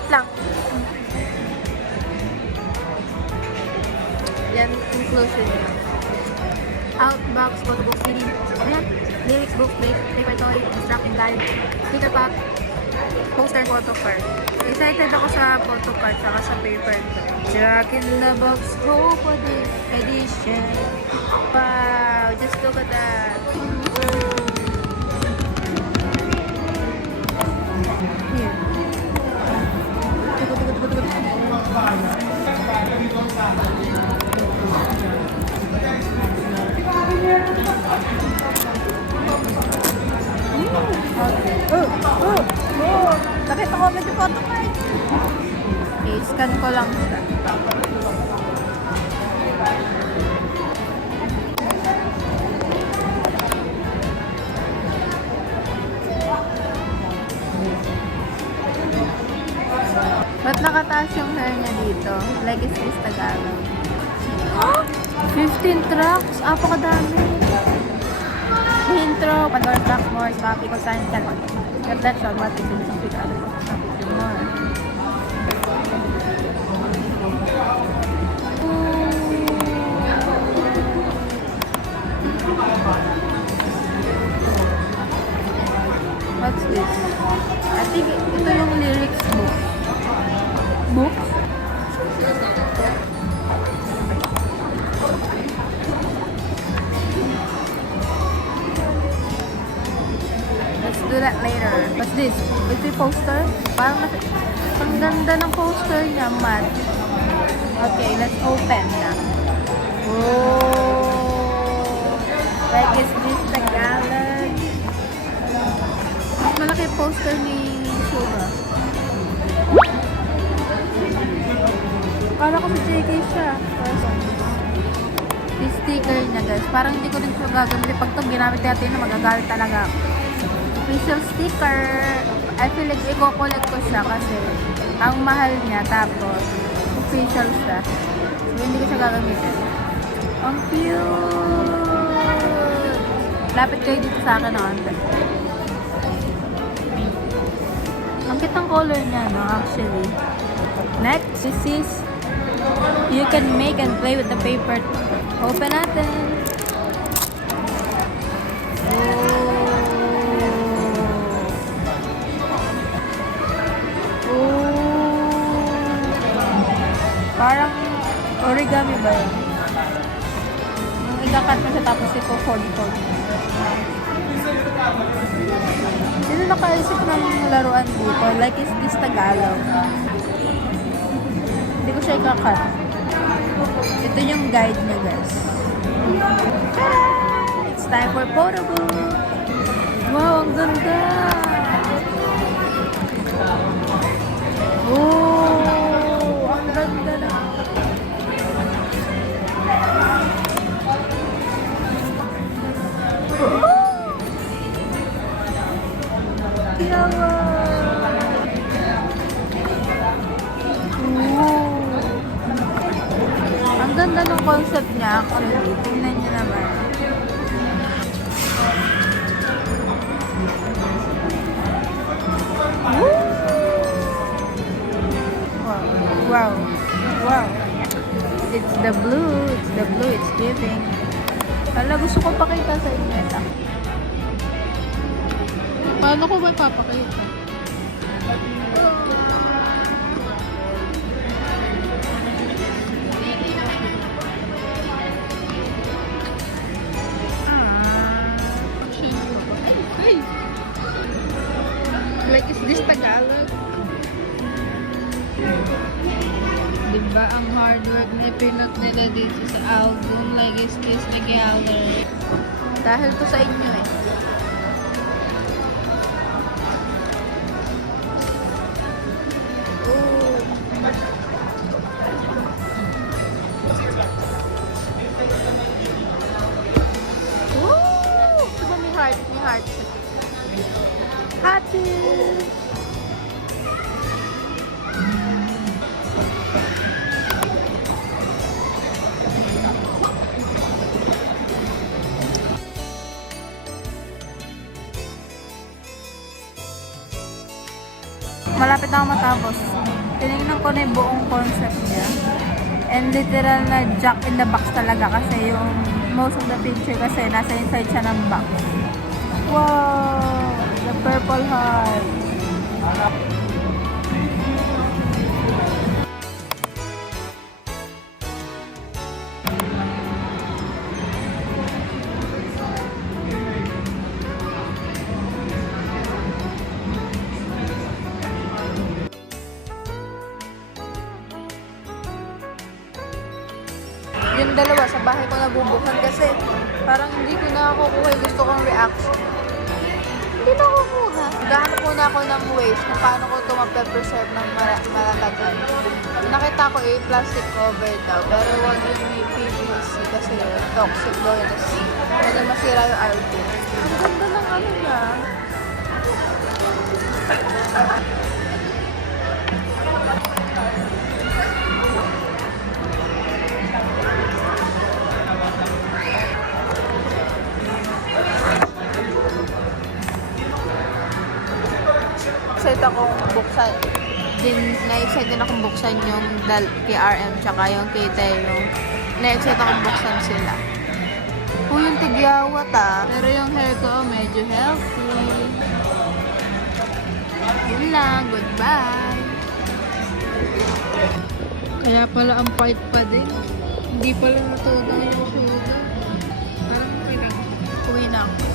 Wait lang. Yan, inclusion niya. Outbox, photobook, CD. Ayan. Lyrics book, paper toy, instructing guide, sticker pack, poster, photo card. Excited ako sa photo card saka sa paper. Jack in the Box Hope Edition. Wow, just look at that. Here. Nakita ko agad yung photo card. Okay, scan ko lang siya. Ba't nakataas yung hair niya dito? Like is this Tagalog. 15 tracks? Apakadami. Intro, Pandora's Box, more, copy, consign, reflection, what is in some big other more. What's this? I think ito yung lyrics book. Book? Let's do that later. What's this? Ito yung poster? Parang ang ganda ng poster niya, Matt. Okay, let's open na. Oh! Like is this Tagalog? Malaki poster ni Suga. Kala ko si JK siya. Yung sticker niya, guys. Parang hindi ko rin siya gagamitin. Pag ito ginamit natin na magagalit talaga. Official sticker. I feel like i-collect ko siya kasi ang mahal niya. Tapos, official siya. So, hindi ko siya gagamitin. Ang cute! Lapit kayo dito sa akin, no? Ang kitang color niya, no? Actually. Next, this is you can make and play with the paper. Open natin. Parang origami ba yun? Yung ikakat mo siya tapos i-fold-fold. Sino nakaisip ng laruan dito? Like, is this Tagalog? Hindi ko siya ikakat. Ito yung guide niya, guys. It's time for photo book. Wow, ang ganda! Oh, ang ganda na. Yawa! Ang ganda ng concept niya actually. Tingnan niyo naman. Wow. Wow. It's the blue. It's the blue. It's giving. Kala gusto ko pakita sa inyo. Paano ko ba papakita? Like, is this Tagalog? Diba ang hard work na pinot nila dito sa album? Like, is this Tagalog? Dahil to sa inyo eh. Woo! Diba may heart? May heart. Happy! malapit na ako matapos. Tinignan ko na yung buong concept niya. And literal na jack in the box talaga kasi yung most of the picture kasi nasa inside siya ng box. Wow! The Purple Heart. Yung dalawa sa bahay ko nabubuksan kasi parang hindi ko nakakukuha yung gusto kong reaction. Hindi na kukuha. Gahanap muna ako ng ways kung paano ko ito mape-preserve ng malatagan. Nakita ko plastic cover daw, pero huwag yung may PVC kasi toxic daw yun. Pwede masira yung RP. Ang ganda ng ano niya. Excited akong buksan. Na-excited din akong buksan yung KRM tsaka yung K-Tayo. Na-excited akong buksan sila. Yung tigyawat Pero yung hair ko medyo healthy. Yun lang. Goodbye. Kaya pala ang part pa din. Hindi pala natunaw yung sugar. Parang kailangan. Uwi na ako.